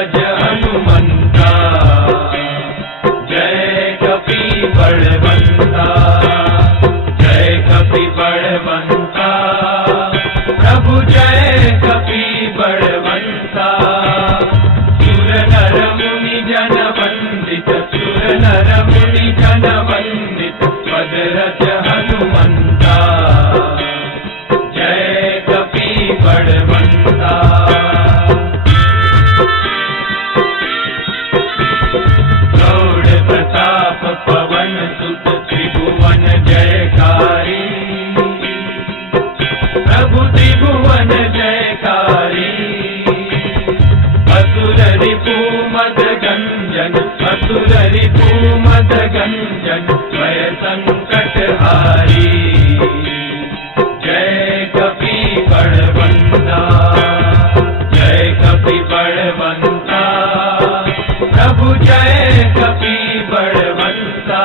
भद्रज हनुमंता, जय कपि बलवंता, जय कपि बलवंता, प्रभु जय कपि बलवंता। सुर नर मुनि जन वंदित, सुर नर मुनि जन वंदित, भद्रज हनुमंता, जय कपि बलवंता। गौड़ प्रताप पवन सुत, त्रिभुवन जयकारी, प्रभु त्रिभुवन जयकारी। असुर रिपु मद गंजन, असुर रिपु मद गंजन, भय संकट हारी, जय कपि बलवंता, जय कपि बलवंता, प्रभु जय कपि बलवंता।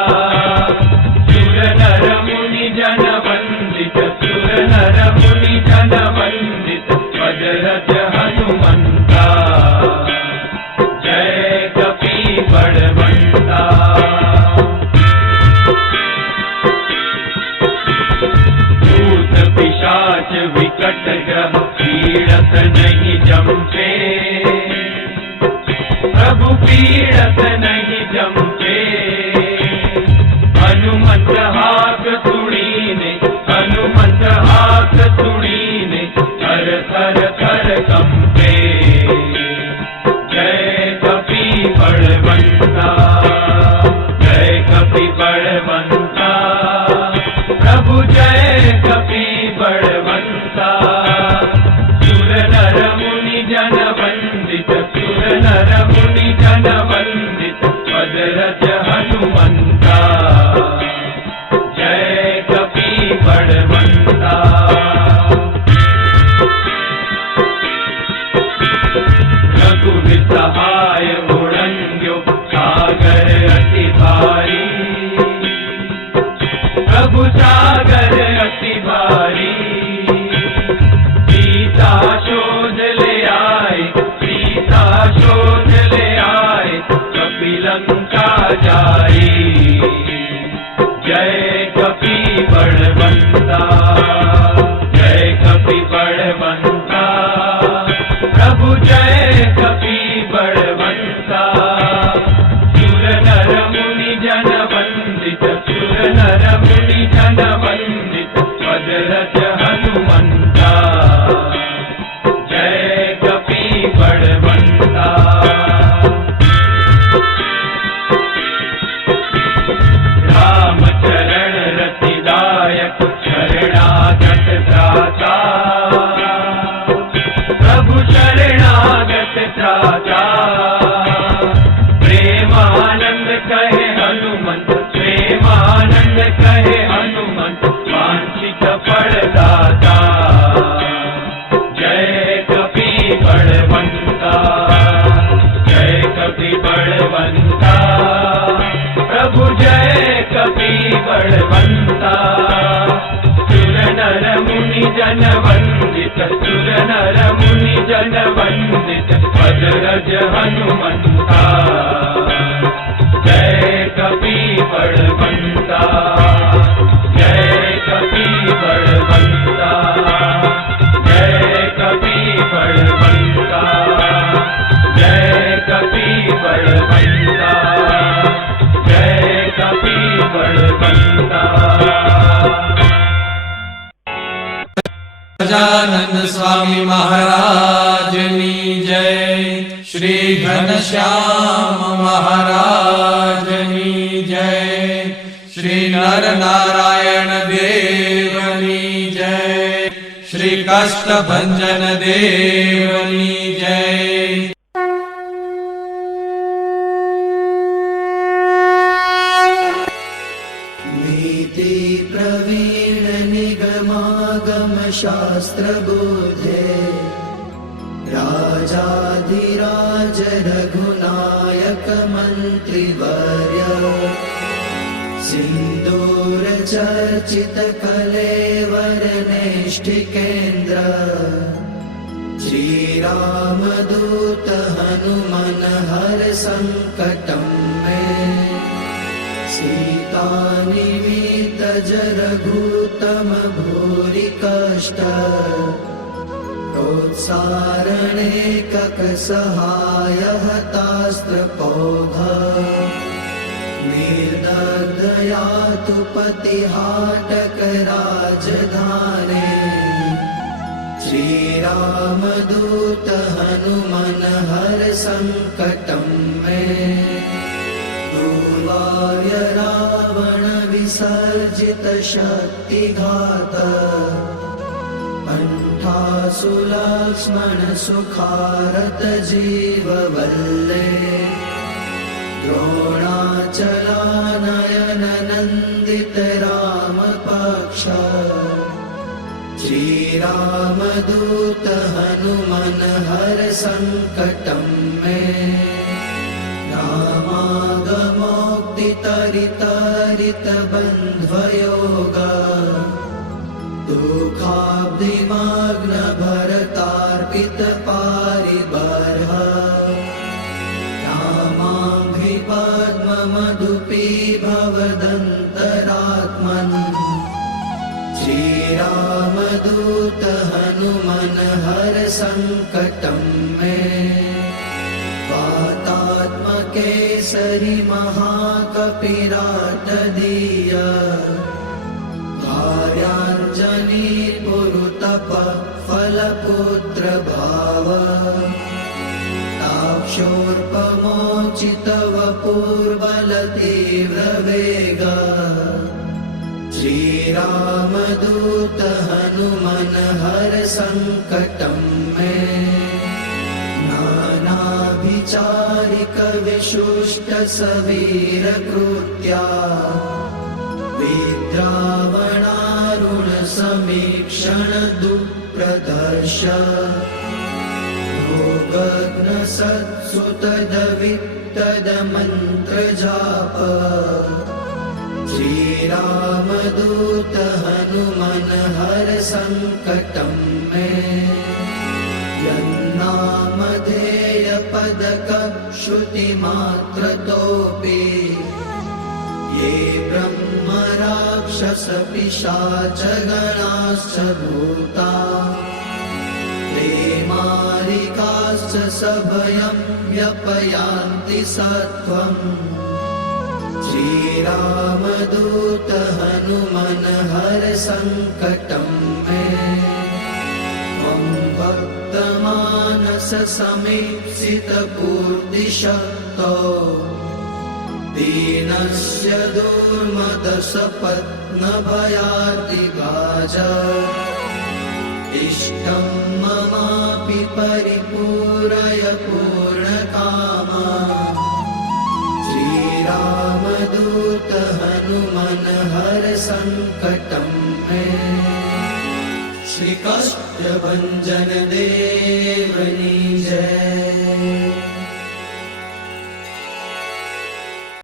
सुर नर मुनि जन वंदित, सुर नर मुनि जन वंदित, भद्रज हनुमंता, जय कपि बलवंता। भूत पिशाच विकट ग्रह पीड़त नहीं जमते, प्रभु पीड़त नहीं जमते। हनुमंत हाथ सुनीने, हनुमंत हाथ सुनीने, थर थर थर कंपे, जय कपि बलवंता, जय कपि बलवंता, प्रभु जय कपि बलवंता। सुर नर मुनि जन वंदित, सुर नर मुनि जन वंदित, भद्रज हनुमंता, जय कपि बलवंता। रघुवीर सहाय उड़ंग्यो, सागर अति भारी, प्रभु सागर अति भारी। सीता शोध ले आए, सीता शोध ले आए, कपि लंका जाई, जय कपि बलवंता, जय कपि बलवंता, प्रभु जय कपि बलवंता। सुर नर मुनि जन वंदित, सुर नर मुनि जन वंदित, भद्रज हनुमंता, जय कपि बलवंता। राम चरण रतिदायक, शरणागत त्राता, प्रभु शरणागत त्राता। प्रेमानंद कहे हनुमंत, प्रेमानंद कहे हनुमंत, वांछित फलदाता, जय कपि बलवंता, जय कपि बलवंता, प्रभु जय कपि बलवंता। सुर नर मुनि जन वंदित, सुर नर मुनि जन वंदित, भद्रज हनुमंता, जय कपि बलवंता, जय कपि बलवंता, जय कपि बलवंता, जय कपि बलवंता, जय कपि बलवंता। गजानन स्वामी महाराजनी जय, श्री घनश्याम महाराजनी जय, श्री नर नारायण देवनी जय, श्री कष्टभंजन देवनी जय। नीति प्रवीण निगमागम शास्त्र बोधे, राजाधिराज रघुनायक मंत्रिवर्य, सिंदूर चर्चित कलेवर नेष्टिकेन्द्र, श्री रामदूत हनुमंत सङ्कटं मे सीतानिमित्त जरघूतम भूरि कष्ट प्रोत्सारणे ककसहाय हतास्त्रपौघ निर्दग्धया तु पतिहाटक राजधाने श्रीरामदूत हनुमन हर संकटं मे दुर्वार्य रावण विसर्जित शक्तिघात कंठासु लक्ष्मण सुखारत जीववल्ले द्रोणाचलानयन नन्दित रामपक्ष श्रीरामदूत हनुमन हर संकटं मे रामागमोक्तितरितरित बन्ध्वयोग दुःखाब्धिमग्न भरतार्पित पारिबर्ह रामाङ्घ्रिपद्ममधुपी भवदन्तरात्मन् श्रीरामदूत हनुमन हर संकटं मे वातात्मकेसरि महाकपिराटदीय कार्याञ्जनी पुरुतप फलपुत्र भाव ताक्षोर्पमोचित वपुर्बल तीव्र वेग श्रीरामदूत हनुमन हर संकटं मे नानाभिचारिक विशुष्ट सवीर कृत्या विद्रावणारुण समीक्षण दुःप्रदर्श भोगग्न सत्सुतदवित्तद मन्त्र जाप श्रीरामदूत हनुमन हर संकटं मे यन्नामधेय पदक श्रुतिमात्रतोऽपि ये ब्रह्म राक्षस पिशाच गणाश्च भूता ते मारिकाश्च सभयं व्यपयान्ति सत्वम् श्रीरामदूत हनुमन हर संकटं मे त्वं भक्तमानस समीप्सित पूर्तिशक्तो दीनस्य दुर्मदसपत्नभयार्तिभाज इष्टं ममापि परिपूरय पूर्णकामा श्रीरामदूत हनुमन हर संकटं मे श्रीकाष्ठभञ्जन